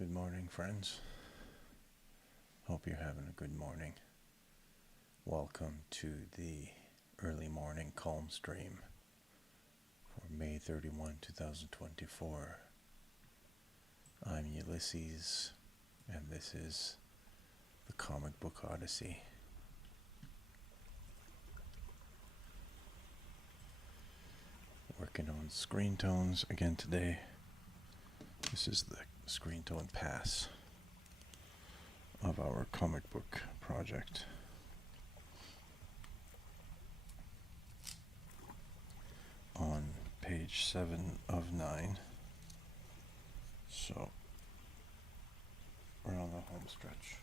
Good morning, friends. Hope you're having a good morning. Welcome to the early morning CALMstream for May 31, 2024. I'm Ulysses, and this is the Comic Book Odyssey. Working on screen tones again today. This is the screen tone pass of our comic book project. On page 7 of 9. So we're on the home stretch.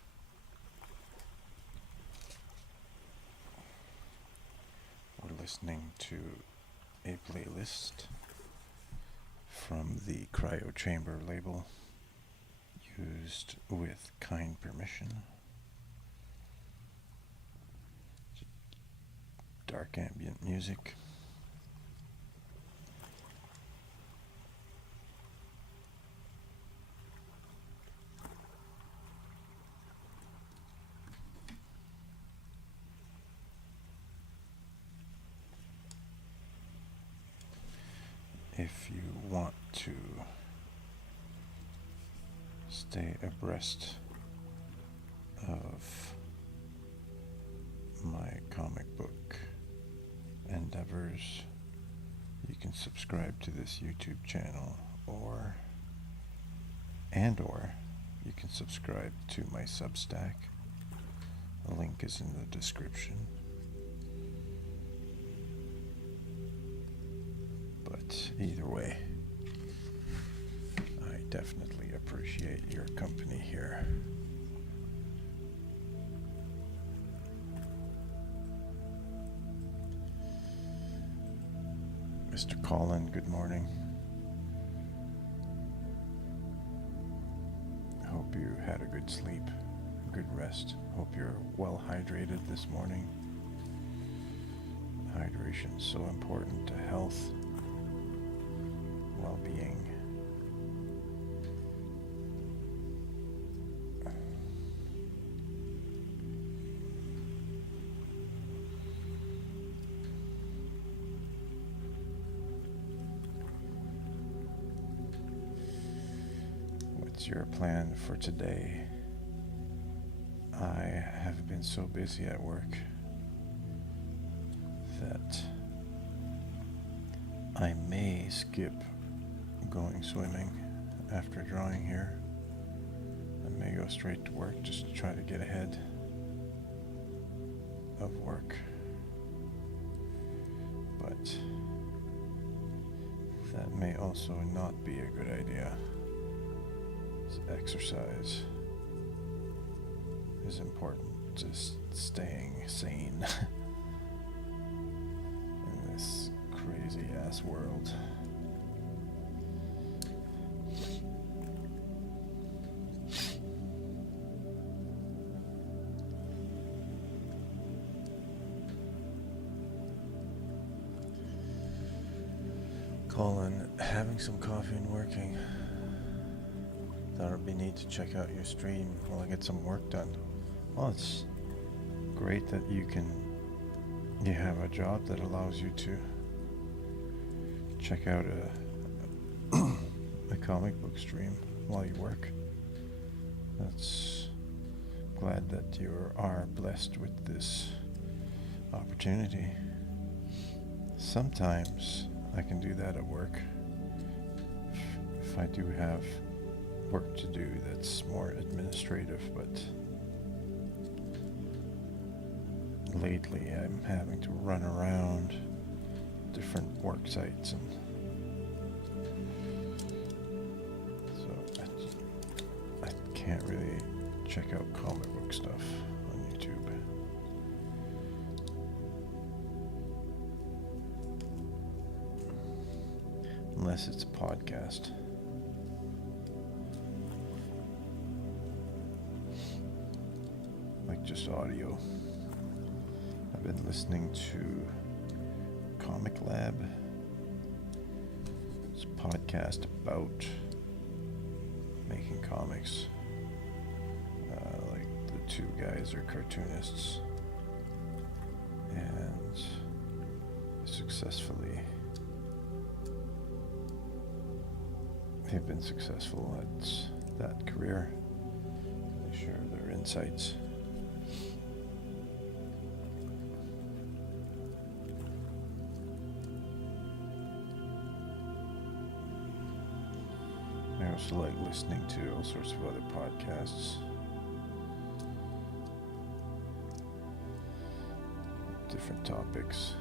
We're listening to a playlist from the Cryo Chamber label, used with kind permission. Dark ambient music. If you want to stay abreast of my comic book endeavors, you can subscribe to this YouTube channel, or you can subscribe to my Substack. The link is in the description. But either way, I definitely appreciate your company here. Mr. Colin, good morning. Hope you had a good sleep, good rest. Hope you're well hydrated this morning. Hydration is so important to health, well-being. What's your plan for today? I have been so busy at work that I may skip going swimming after drawing here. I may go straight to work just to try to get ahead of work. But that may also not be a good idea. Exercise is important to staying sane in this crazy ass world. Colin, having some coffee and working. Thought it'd be neat to check out your stream while I get some work done. Well, it's great that you have a job that allows you to check out a comic book stream while you work. That's glad that you are blessed with this opportunity. Sometimes I can do that at work if I do have work to do that's more administrative, but lately I'm having to run around different work sites, and so I can't really check out comic book stuff on YouTube. Unless it's a podcast. Like just audio. I've been listening to Comic Lab. It's a podcast about making comics. Like the two guys are cartoonists, and they've been successful at that career. They share their insights. I also like listening to all sorts of other podcasts. Different topics.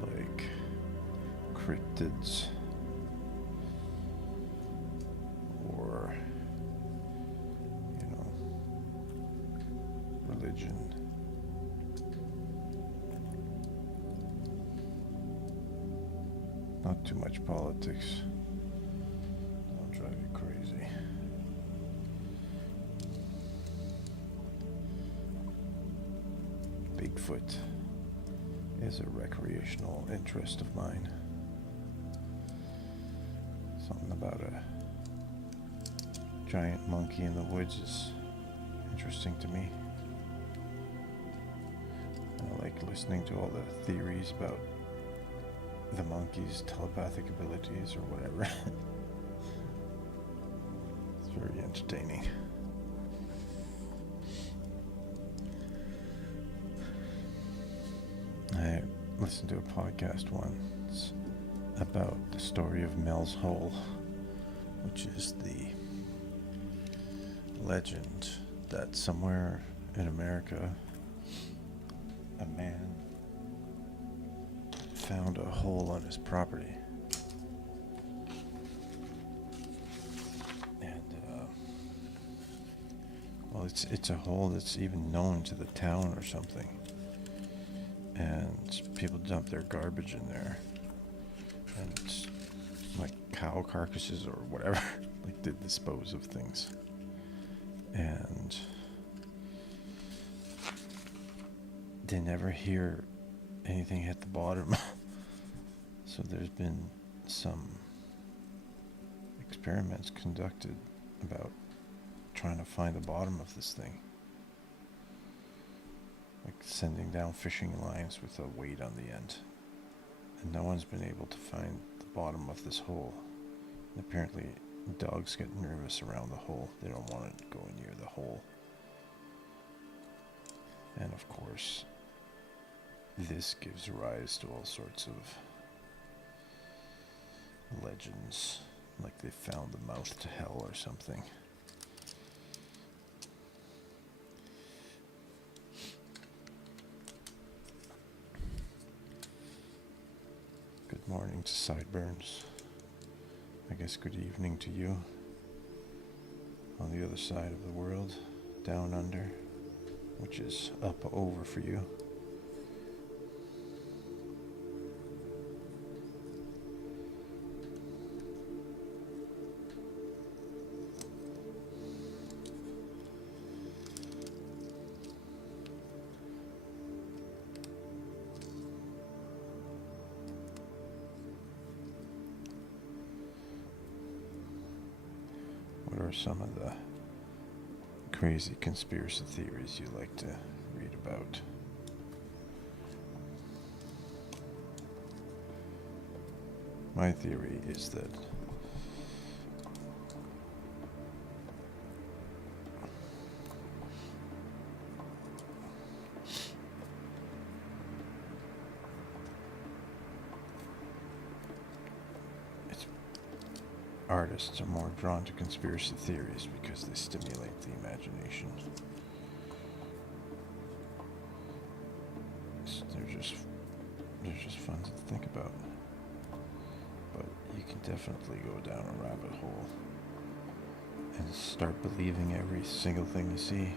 Like cryptids. Or, religion. Not too much politics. Don't drive you crazy. Bigfoot is a recreational interest of mine. Something about a giant monkey in the woods is interesting to me. I like listening to all the theories about the monkey's telepathic abilities or whatever. It's very entertaining. I listened to a podcast once about the story of Mel's Hole, which is the legend that somewhere in America a man found a hole on his property. And, well, it's a hole that's even known to the town or something. And people dump their garbage in there. And it's like cow carcasses or whatever. Like they dispose of things. And they never hear anything hit the bottom. So there's been some experiments conducted about trying to find the bottom of this thing. Like sending down fishing lines with a weight on the end. And no one's been able to find the bottom of this hole. And apparently dogs get nervous around the hole. They don't want to go near the hole. And of course, this gives rise to all sorts of legends, like they found the mouth to hell or something. Good morning to Sideburns. I guess good evening to you. On the other side of the world, down under, which is up over for you. What are some of the crazy conspiracy theories you like to read about? My theory is that artists are more drawn to conspiracy theories because they stimulate the imagination. They're just fun to think about. But you can definitely go down a rabbit hole and start believing every single thing you see.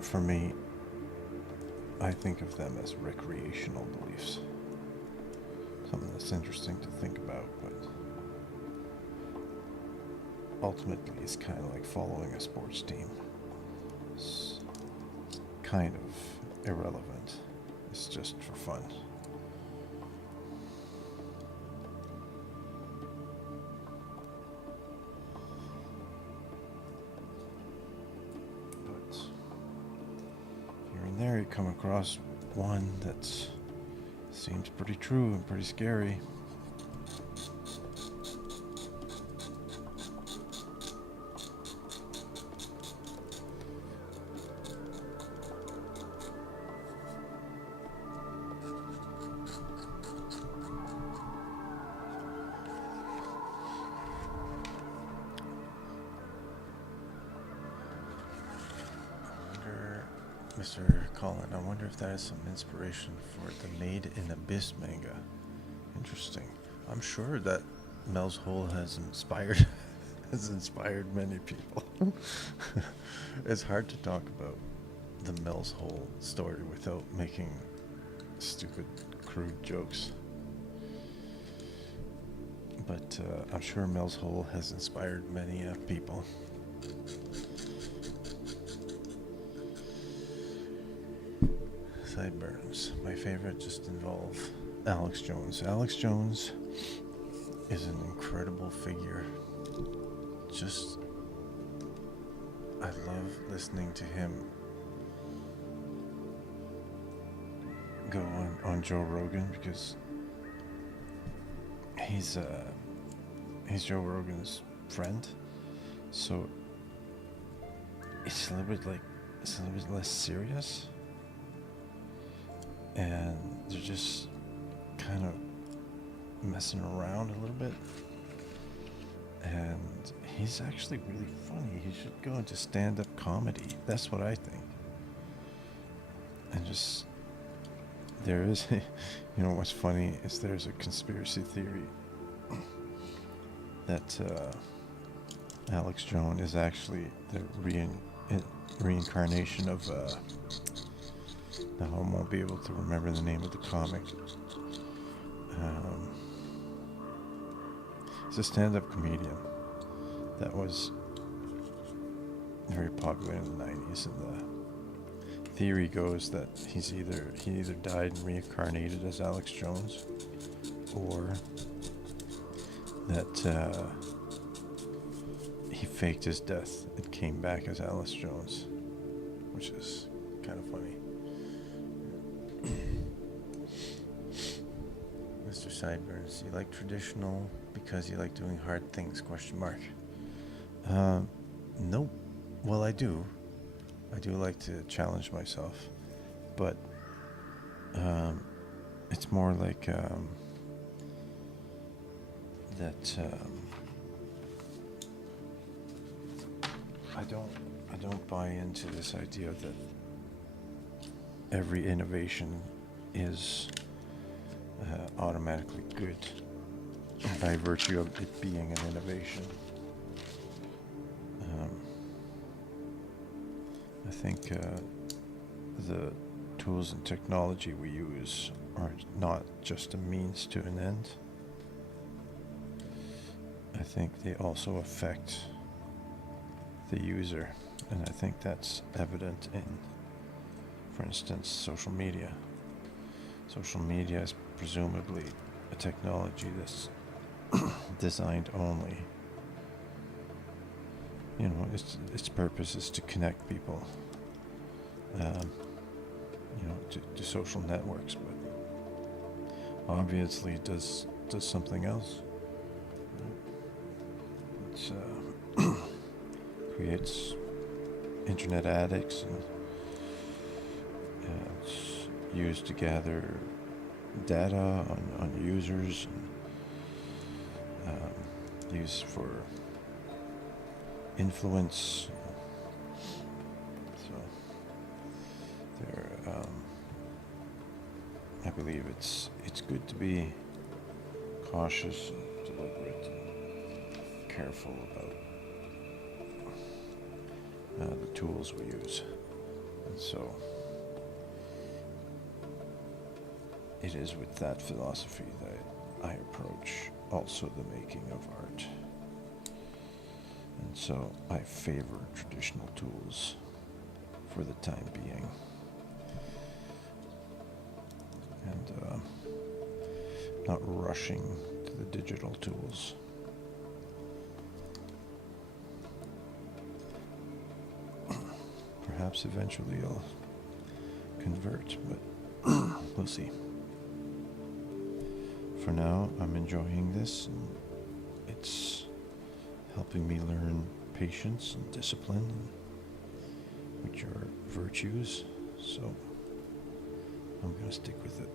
For me, I think of them as recreational beliefs. Something that's interesting to think about, but ultimately it's kind of like following a sports team. kind of irrelevant. It's just for fun. But here and there you come across one that seems pretty true and pretty scary. Mr. Colin, I wonder if that is some inspiration for the Made in Abyss manga. Interesting. I'm sure that Mel's Hole has inspired many people. It's hard to talk about the Mel's Hole story without making stupid, crude jokes. But I'm sure Mel's Hole has inspired many people. Sideburns. My favorite just involve Alex Jones. Alex Jones is an incredible figure. Just, I love listening to him go on Joe Rogan because he's Joe Rogan's friend. So it's a little bit less serious. And they're just kind of messing around a little bit. And he's actually really funny. He should go into stand-up comedy. That's what I think. And just, there is, you know what's funny is there's a conspiracy theory that Alex Jones is actually the reincarnation of now I won't be able to remember the name of the comic. He's a stand-up comedian that was very popular in the 90s, and the theory goes that he either died and reincarnated as Alex Jones, or that he faked his death and came back as Alex Jones, which is kind of funny. Mr. Sideburns, you like traditional because you like doing hard things, ? Nope. Well, I do. I do like to challenge myself. But it's more like that I don't buy into this idea that every innovation is automatically good by virtue of it being an innovation. I think the tools and technology we use are not just a means to an end. I think they also affect the user, and I think that's evident in, for instance, social media. Social media is presumably a technology that's designed only, its purpose is to connect people, to social networks, but obviously it does something else. It creates internet addicts, and it's used to gather data on users, and used for influence. So I believe it's good to be cautious and deliberate and careful about the tools we use. And so it is with that philosophy that I approach also the making of art. And so I favor traditional tools for the time being. and not rushing to the digital tools. Perhaps eventually I'll convert, but we'll see. For now, I'm enjoying this, and it's helping me learn patience and discipline, which are virtues, so I'm going to stick with it.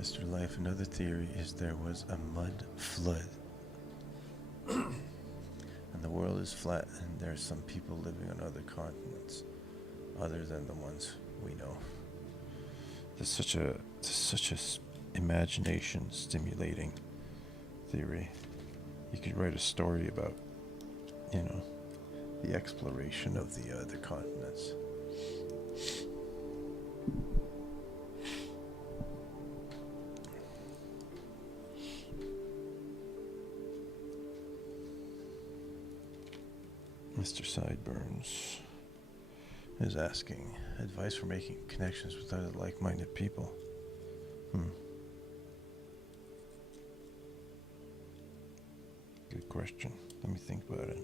Mr. Life, another theory is there was a mud flood. And the world is flat, and there's some people living on other continents other than the ones we know. There's such a imagination stimulating theory. You could write a story about, the exploration of the other continents. Mr. Sideburns is asking advice for making connections with other like-minded people. Good question. Let me think about it.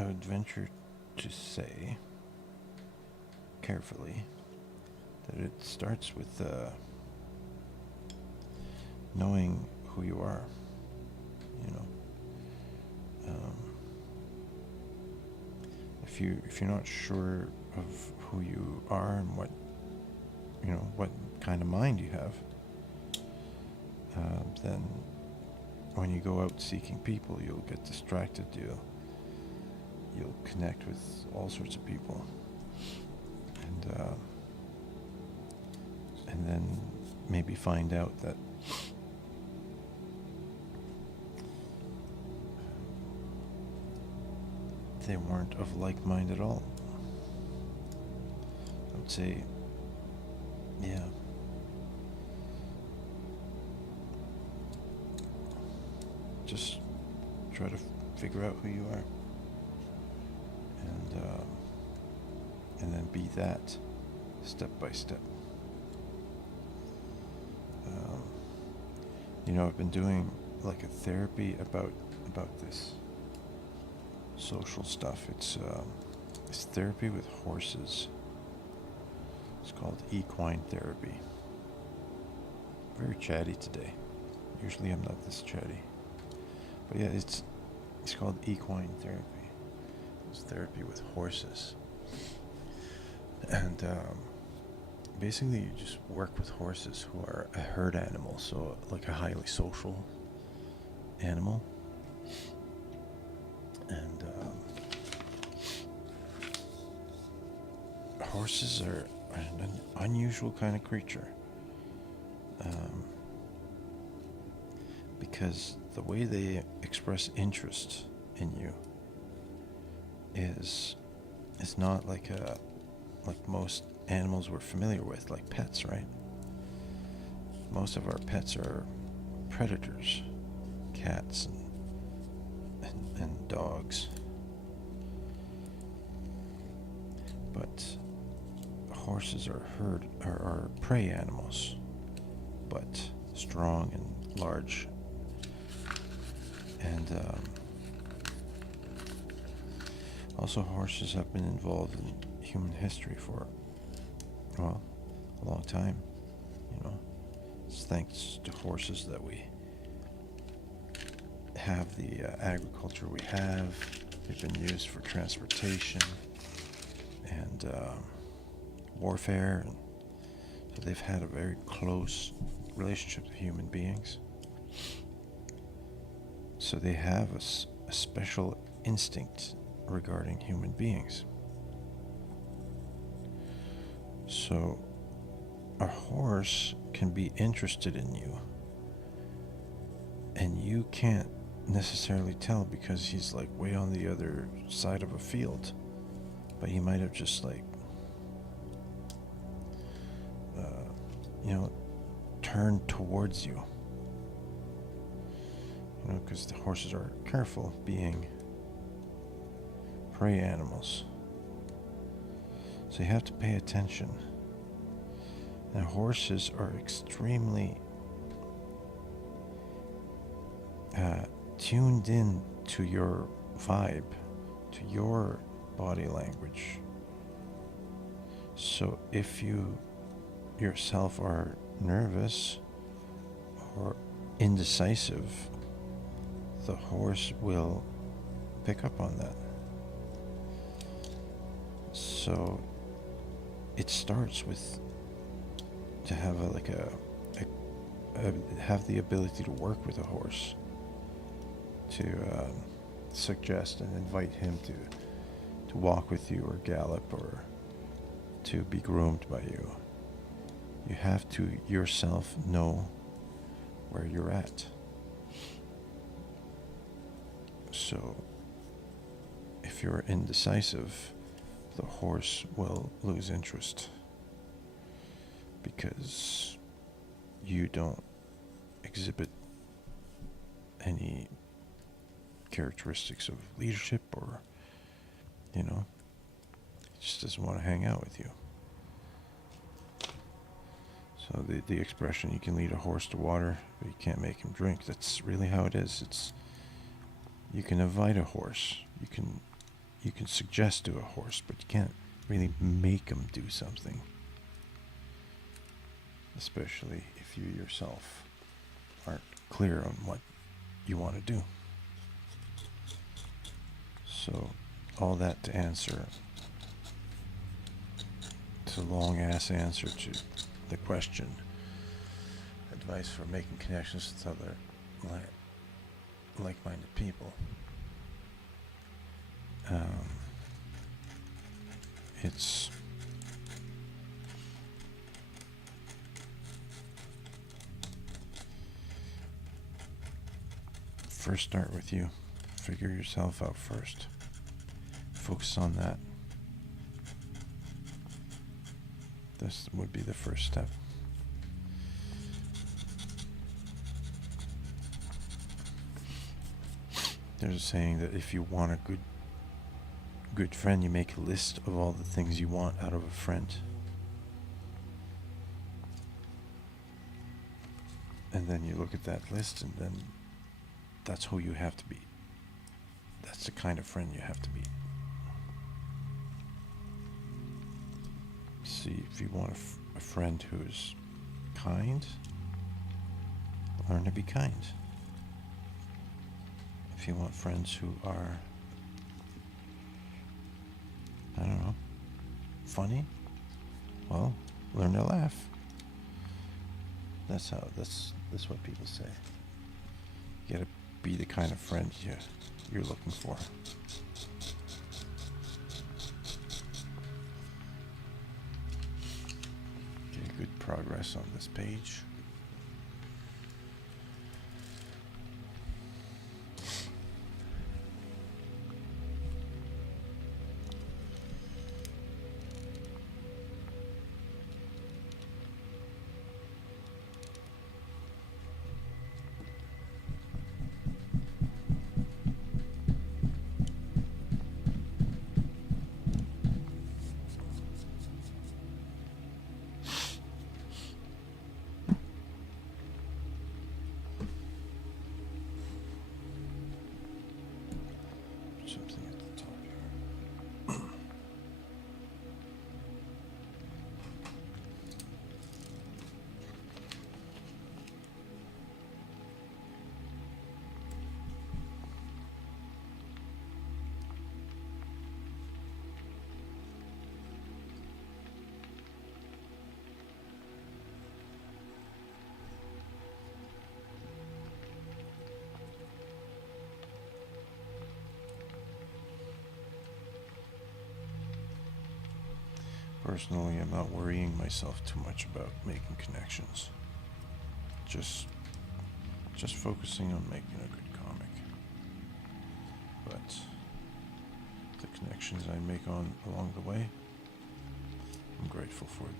I would venture to say, carefully, that it starts with knowing who you are. If you're not sure of who you are and what kind of mind you have, then when you go out seeking people, you'll get distracted. You'll connect with all sorts of people, and then maybe find out that they weren't of like mind at all. I would say, yeah. Just try to figure out who you are, and then be that step by step. I've been doing like a therapy about this social stuff. It's therapy with horses. It's called equine therapy. Very chatty today. Usually I'm not this chatty. But yeah, it's called equine therapy. It's therapy with horses. And basically you just work with horses who are a herd animal, so like a highly social animal. And horses are an unusual kind of creature. Because the way they express interest in you is not like most animals we're familiar with, like pets, right? Most of our pets are predators, cats and dogs. But horses are prey animals, but strong and large. And also horses have been involved in human history for, a long time. It's thanks to horses that we have the agriculture we have. They've been used for transportation and warfare, and so they've had a very close relationship with human beings. So they have a special instinct regarding human beings. So a horse can be interested in you And you can't necessarily tell because he's like way on the other side of a field. But he might have just like, you know, turned towards you. You know, because the horses are careful being prey animals. So you have to pay attention. And horses are extremely tuned in to your vibe, to your body language. So if you yourself are nervous or indecisive, the horse will pick up on that. So it starts with to have have the ability to work with a horse, to suggest and invite him to walk with you or gallop or to be groomed by you. You have to yourself know where you're at. So if you're indecisive, the horse will lose interest because you don't exhibit any characteristics of leadership, or, you know, he just doesn't want to hang out with you. So the expression, you can lead a horse to water, but you can't make him drink, that's really how it is. It's, you can invite a horse, you can suggest to a horse, but you can't really make him do something. Especially if you yourself aren't clear on what you want to do. So all that to answer, it's a long ass answer to the question. Advice for making connections with other like-minded people. It's first start with you. Figure yourself out first. Focus on that. This would be the first step. There's a saying that if you want a good friend, you make a list of all the things you want out of a friend. And then you look at that list, and then that's who you have to be. That's the kind of friend you have to be. See, if you want a friend who's kind, learn to be kind. If you want friends who are, I don't know, funny, well, learn to laugh. That's what people say. You gotta be the kind of friend you're looking for. Okay, good progress on this page. Something at the top here. Personally, I'm not worrying myself too much about making connections. Just just focusing on making a good comic. But the connections I make along the way, I'm grateful for them.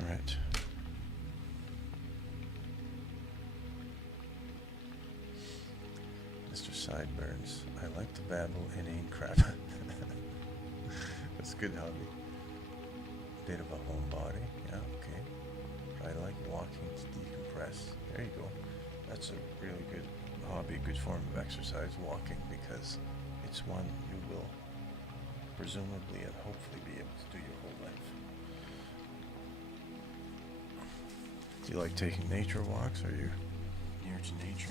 All right. Mr. Sideburns, I like to babble inane crap. That's a good hobby. Bit of a homebody, yeah, okay. I like walking to decompress. There you go. That's a really good hobby, good form of exercise, walking, because it's one you will presumably and hopefully be able to do your whole life. Do you like taking nature walks? Are you near to nature?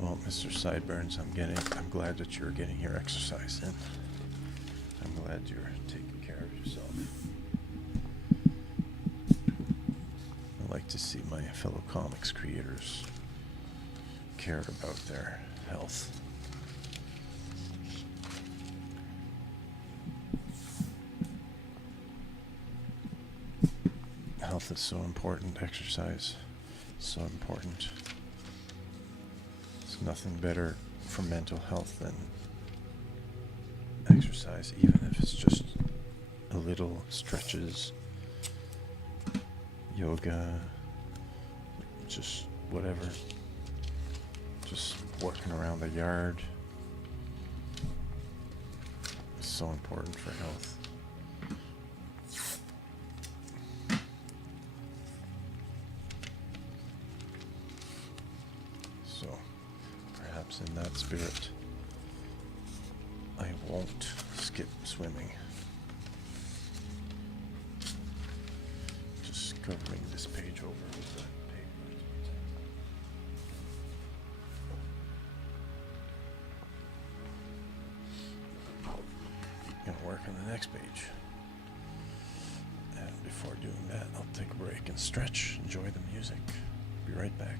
Well, Mr. Sideburns, I'm glad that you're getting your exercise in. I'm glad you're taking care of yourself. I like to see my fellow comics creators cared about their health. Health is so important, exercise is so important. There's nothing better for mental health than exercise, even if it's just a little stretches, yoga, just whatever. Just working around the yard. It's so important for health. So, perhaps in that spirit, I won't skip swimming. Just covering this page over with the paper. Gonna work on the next page. And before doing that, I'll take a break and stretch, enjoy the music. Be right back.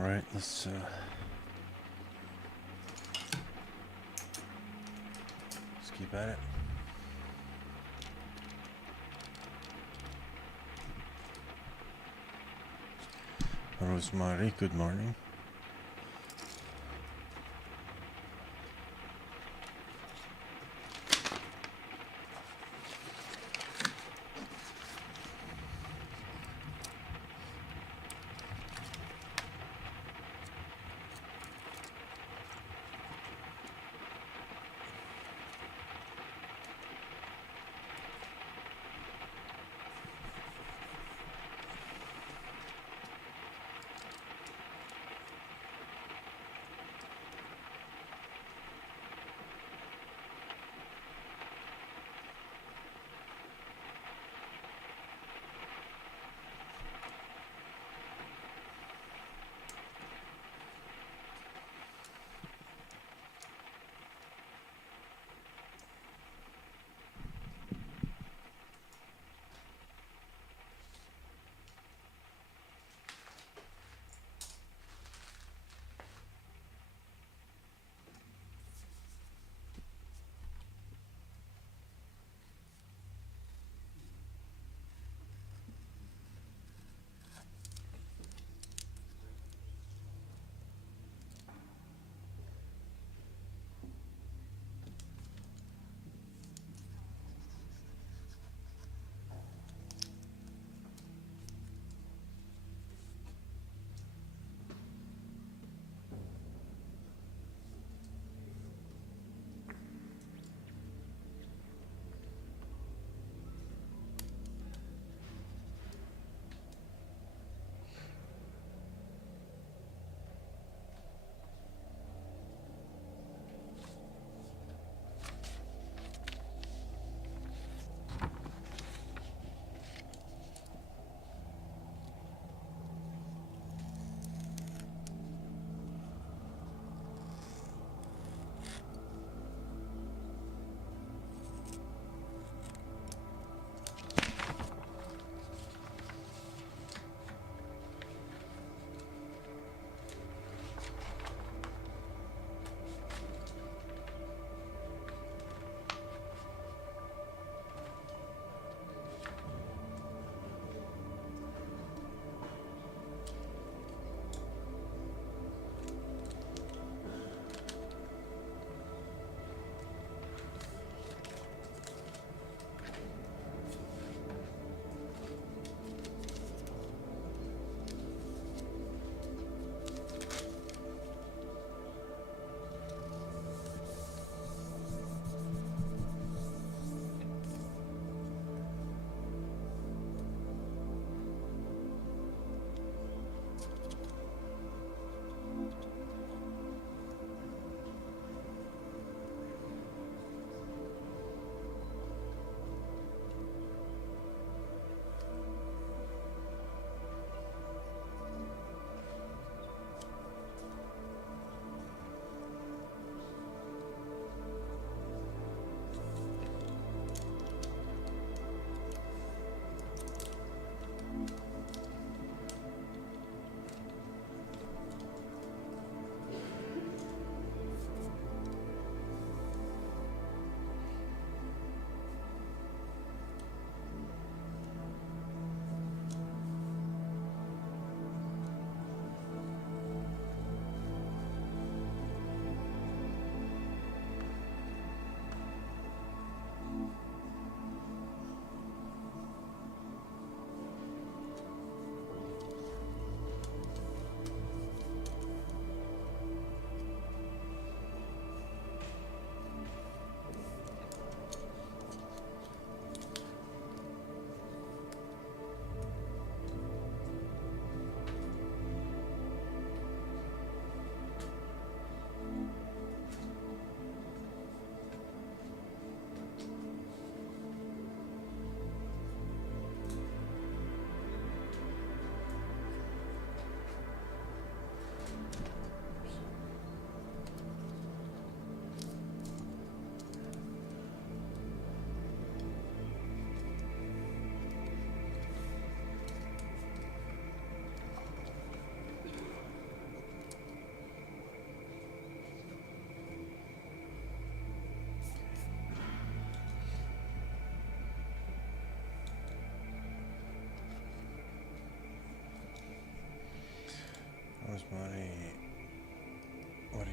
Alright, let's keep at it. Rosemary, good morning.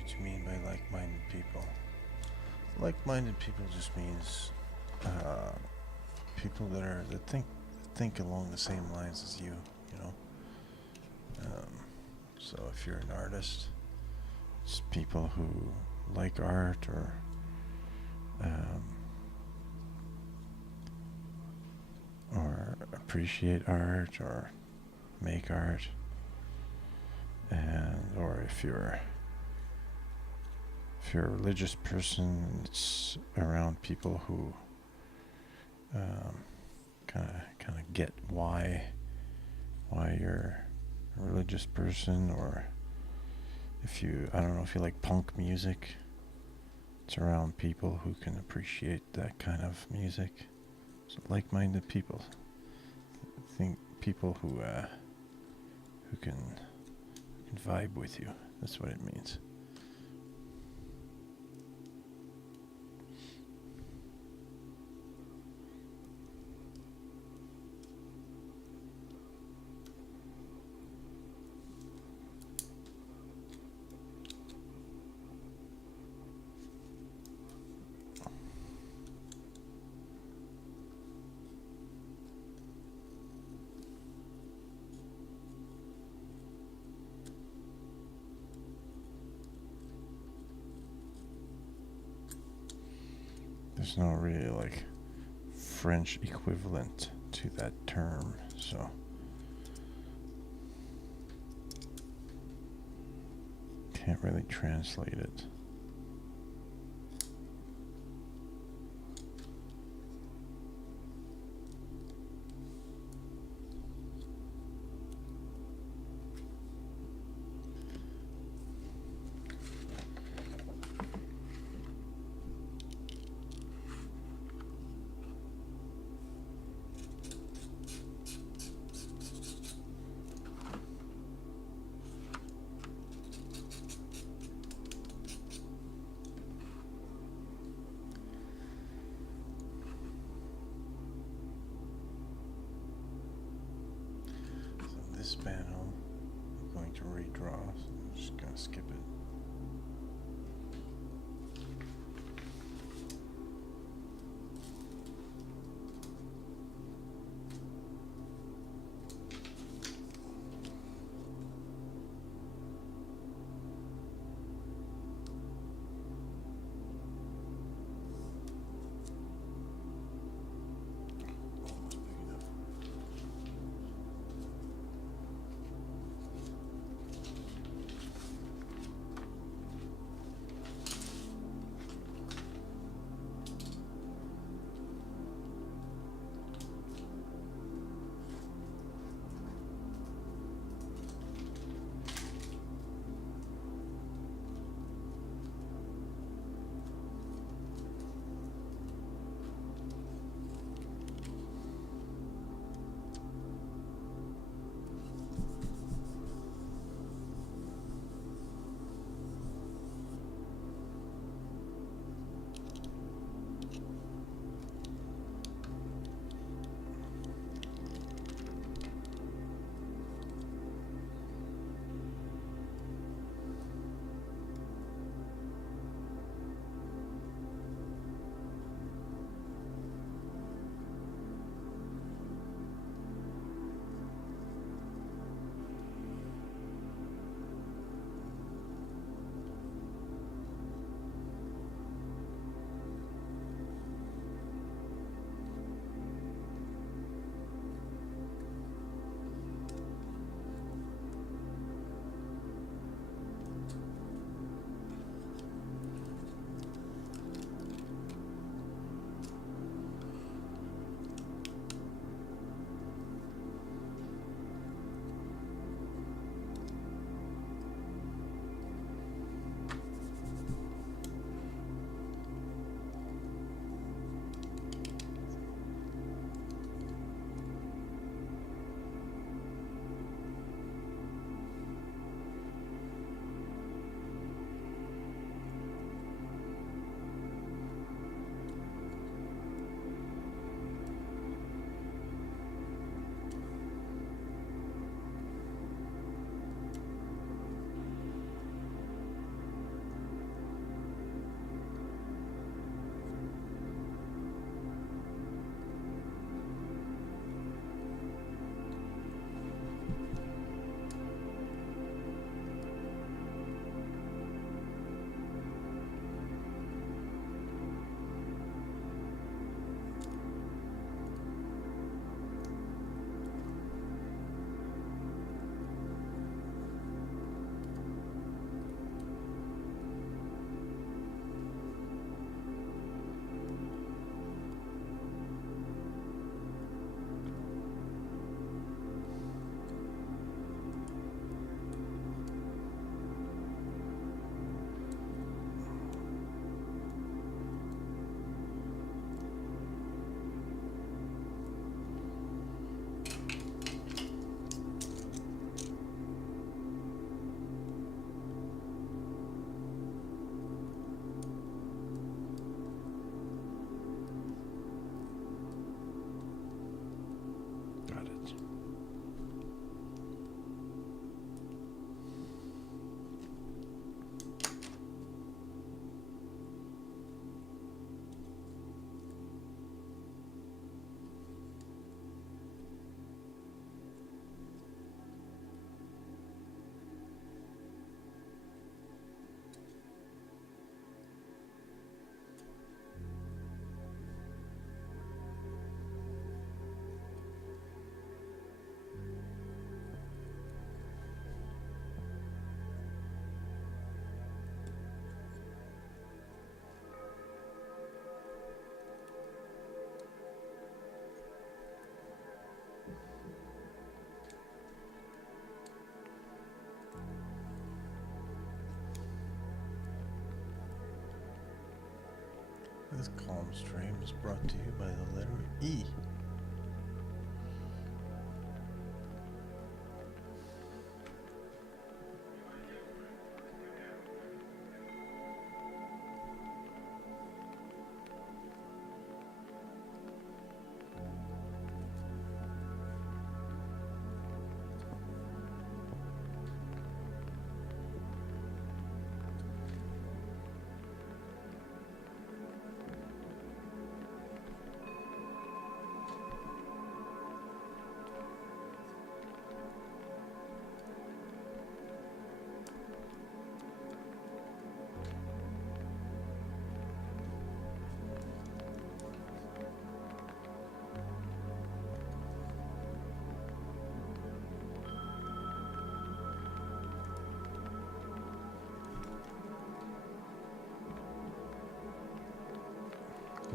what you mean by like-minded people. Like-minded people just means people that think along the same lines as you. You know. So if you're an artist, it's people who like art or appreciate art or make art, and or if you're a religious person, it's around people who kind of get why you're a religious person. Or if you, I don't know, if you like punk music, it's around people who can appreciate that kind of music. So like-minded people. I think people who can vibe with you. That's what it means. There's no really like French equivalent to that term, so can't really translate it. This CALMstream is brought to you by the letter E.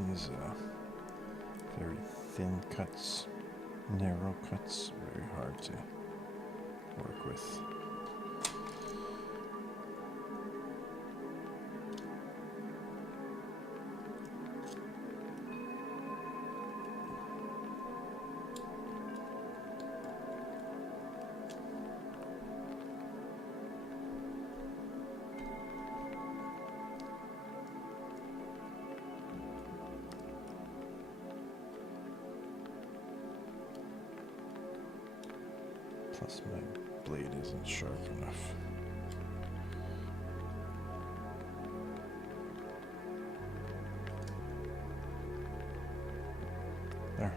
These very thin cuts, narrow cuts, very hard to work with. Plus my blade isn't sharp enough. There.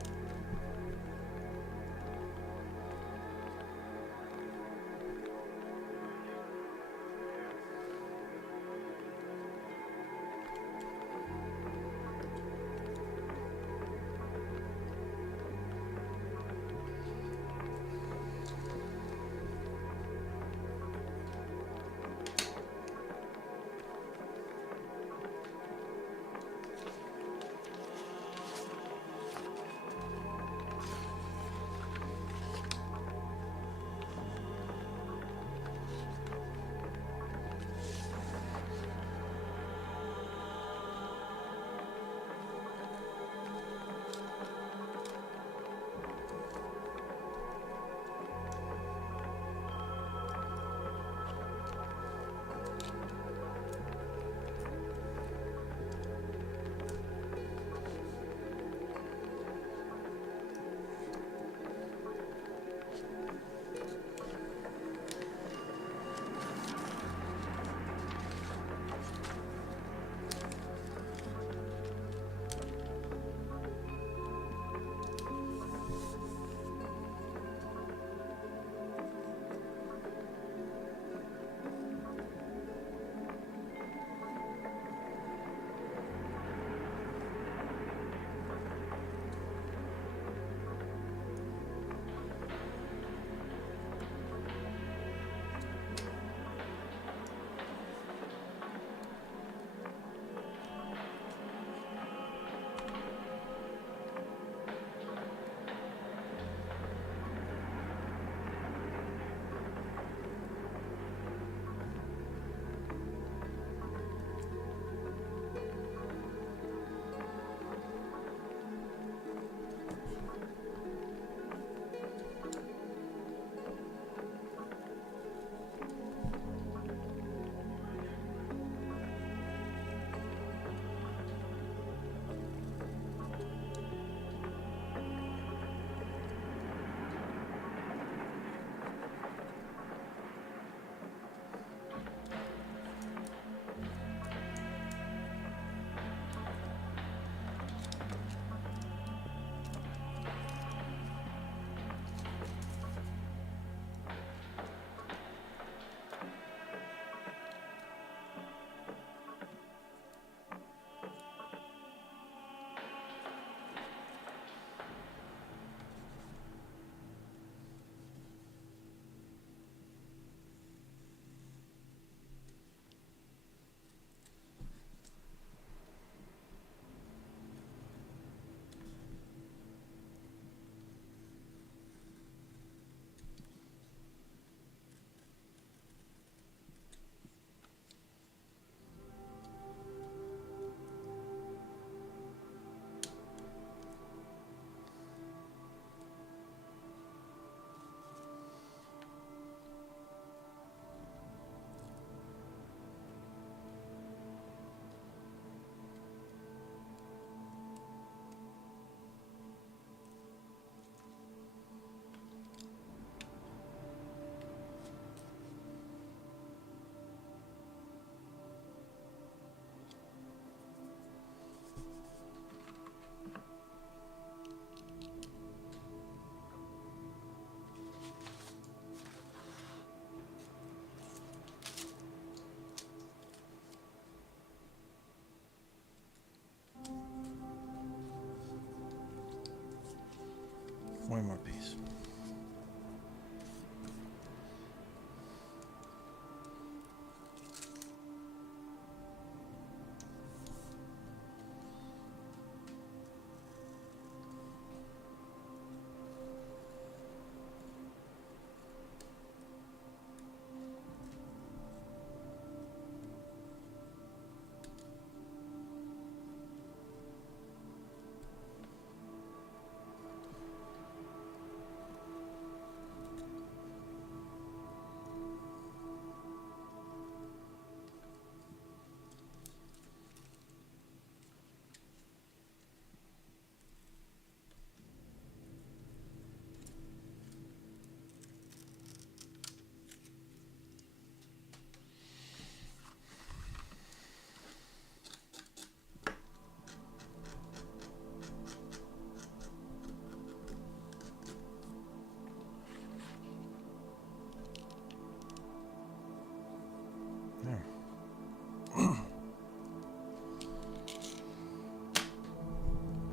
One more piece.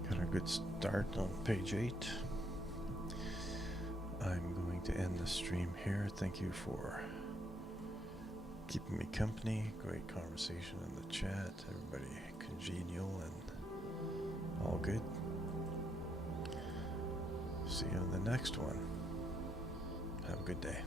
Got a good start on page 8. I'm going to end the stream here. Thank you for keeping me company. Great conversation in the chat. Everybody congenial and all good. See you on the next one. Have a good day.